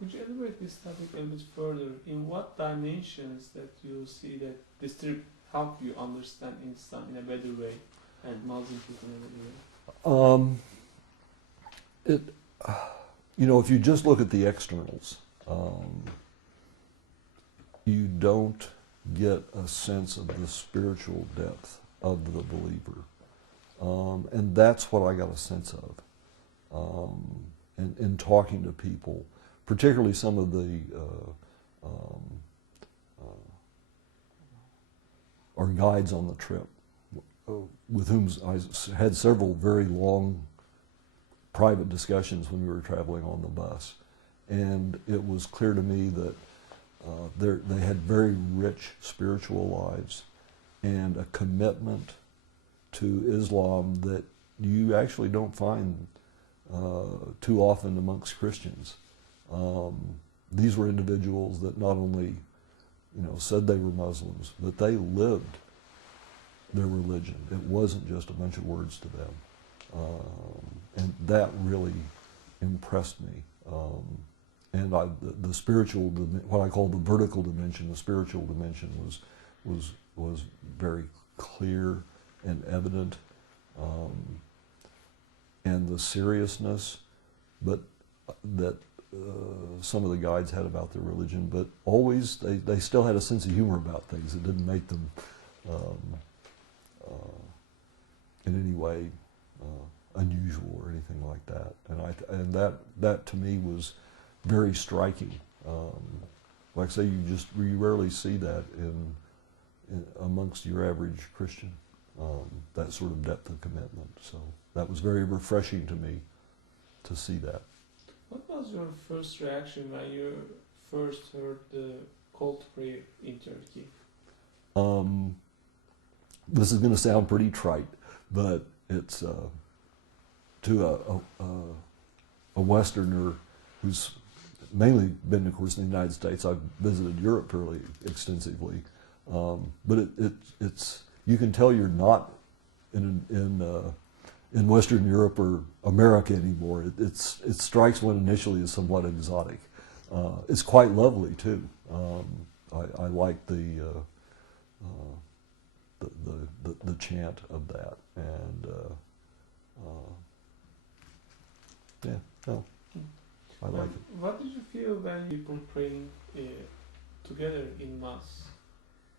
Could you elaborate this topic a bit further? In what dimensions that you see that this trip help you understand Islam in a better way and Muslim people in a better way? If you just look at the externals, you don't get a sense of the spiritual depth of the believer. And that's what I got a sense of in talking to people, particularly some of the our guides on the trip, with whom I had several very long private discussions when we were traveling on the bus. And it was clear to me that they had very rich spiritual lives and a commitment to Islam that you actually don't find too often amongst Christians. These were individuals that not only, said they were Muslims, but they lived their religion. It wasn't just a bunch of words to them. And that really impressed me. And the spiritual, what I call the vertical dimension, the spiritual dimension was very clear and evident. And the seriousness, but that some of the guides had about their religion, but always they still had a sense of humor about things. It didn't make them in any way unusual or anything like that. And that to me was very striking. Like I say, you rarely see that in amongst your average Christian, that sort of depth of commitment. So that was very refreshing to me to see that. What was your first reaction when you first heard the call to prayer in Turkey? This is going to sound pretty trite, but it's to a Westerner who's mainly been, of course, in the United States. I've visited Europe fairly extensively, but it's you can tell you're not in Western Europe or America anymore. It strikes one initially as somewhat exotic. It's quite lovely too. I like the chant of that, and I like it. What did you feel when people praying together in mass?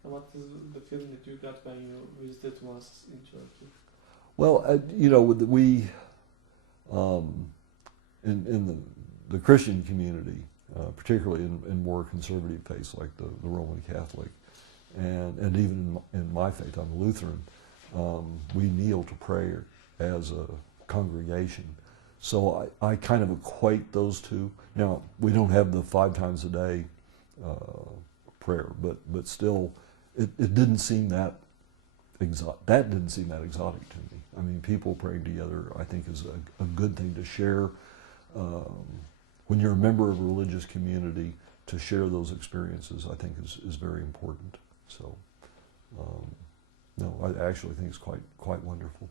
And what is the feeling that you got when you visited mosques in Turkey? Well, we in the Christian community, particularly in more conservative faiths like the Roman Catholic, and even in my faith, I'm a Lutheran, we kneel to prayer as a congregation. So I kind of equate those two. Now, we don't have the 5 times a day prayer, but still, it didn't seem that that didn't seem that exotic to me. I mean, people praying together, I think, is a good thing to share. When you're a member of a religious community, to share those experiences, I think, is very important. So, no, I actually think it's quite wonderful.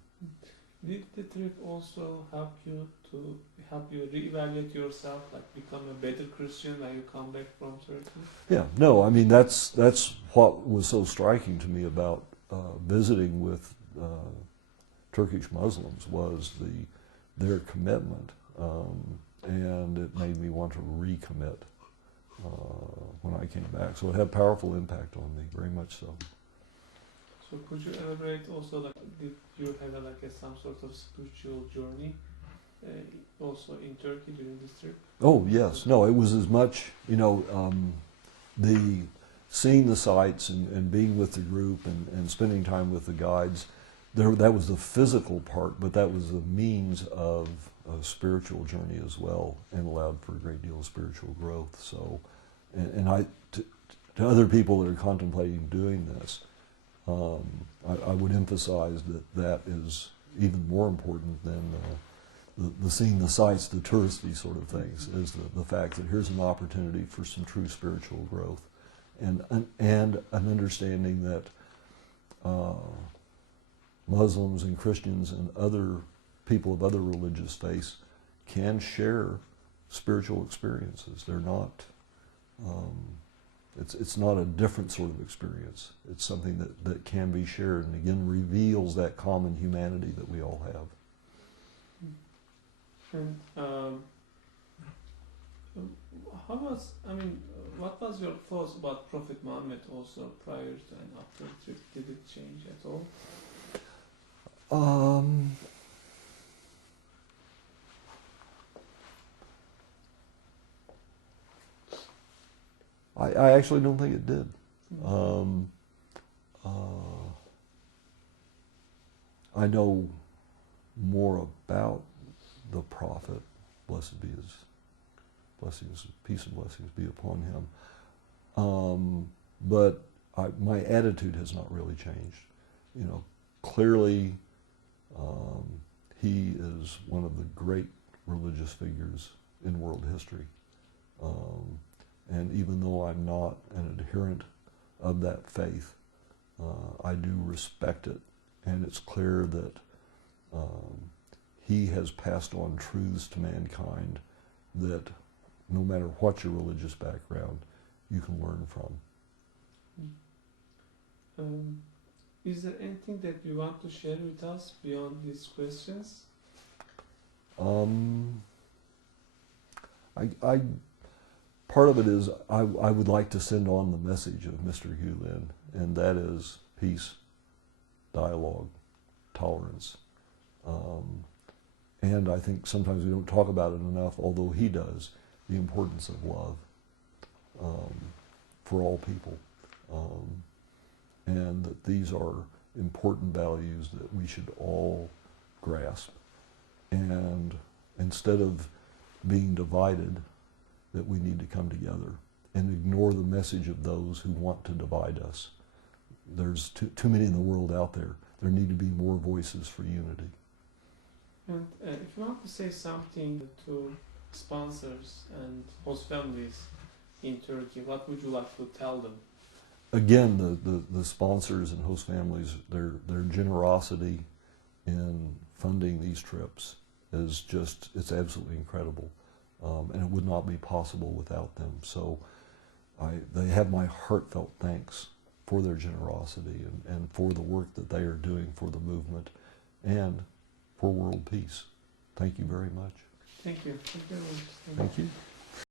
Did the trip also help you reevaluate yourself, like become a better Christian when you come back from Turkey? Yeah, no, I mean that's what was so striking to me about visiting with Turkish Muslims was their commitment, and it made me want to recommit when I came back. So it had a powerful impact on me, very much so. So could you elaborate also, like, did you have some sort of spiritual journey also in Turkey during this trip? Oh yes, no, it was as much, the seeing the sights and being with the group and spending time with the guides. That was the physical part, but that was the means of a spiritual journey as well, and allowed for a great deal of spiritual growth. So, to other people that are contemplating doing this, I would emphasize that is even more important than the seeing the sights, the touristy sort of things, is the fact that here's an opportunity for some true spiritual growth, and an understanding that Muslims and Christians and other people of other religious faiths can share spiritual experiences. They're not, it's not a different sort of experience. It's something that can be shared and again reveals that common humanity that we all have. And what was your thoughts about Prophet Muhammad also prior to and after the trip? Did it change at all? I actually don't think it did. I know more about the Prophet, blessed be his blessings, peace and blessings be upon him. But my attitude has not really changed. You know, clearly he is one of the great religious figures in world history. And even though I'm not an adherent of that faith, I do respect it. And it's clear that he has passed on truths to mankind that no matter what your religious background, you can learn from. Is there anything that you want to share with us beyond these questions? Part of it is I would like to send on the message of Mr. Gulen, and that is peace, dialogue, tolerance. And I think sometimes we don't talk about it enough, although he does, the importance of love for all people. And that these are important values that we should all grasp. And instead of being divided, that we need to come together and ignore the message of those who want to divide us. There's too many in the world out there. There need to be more voices for unity. And if you want to say something to sponsors and host families in Turkey, what would you like to tell them? Again, the sponsors and host families, their generosity in funding these trips is just, it's absolutely incredible. And it would not be possible without them. So they have my heartfelt thanks for their generosity and for the work that they are doing for the movement and for world peace. Thank you very much. Thank you. Thank you very much. Thank you.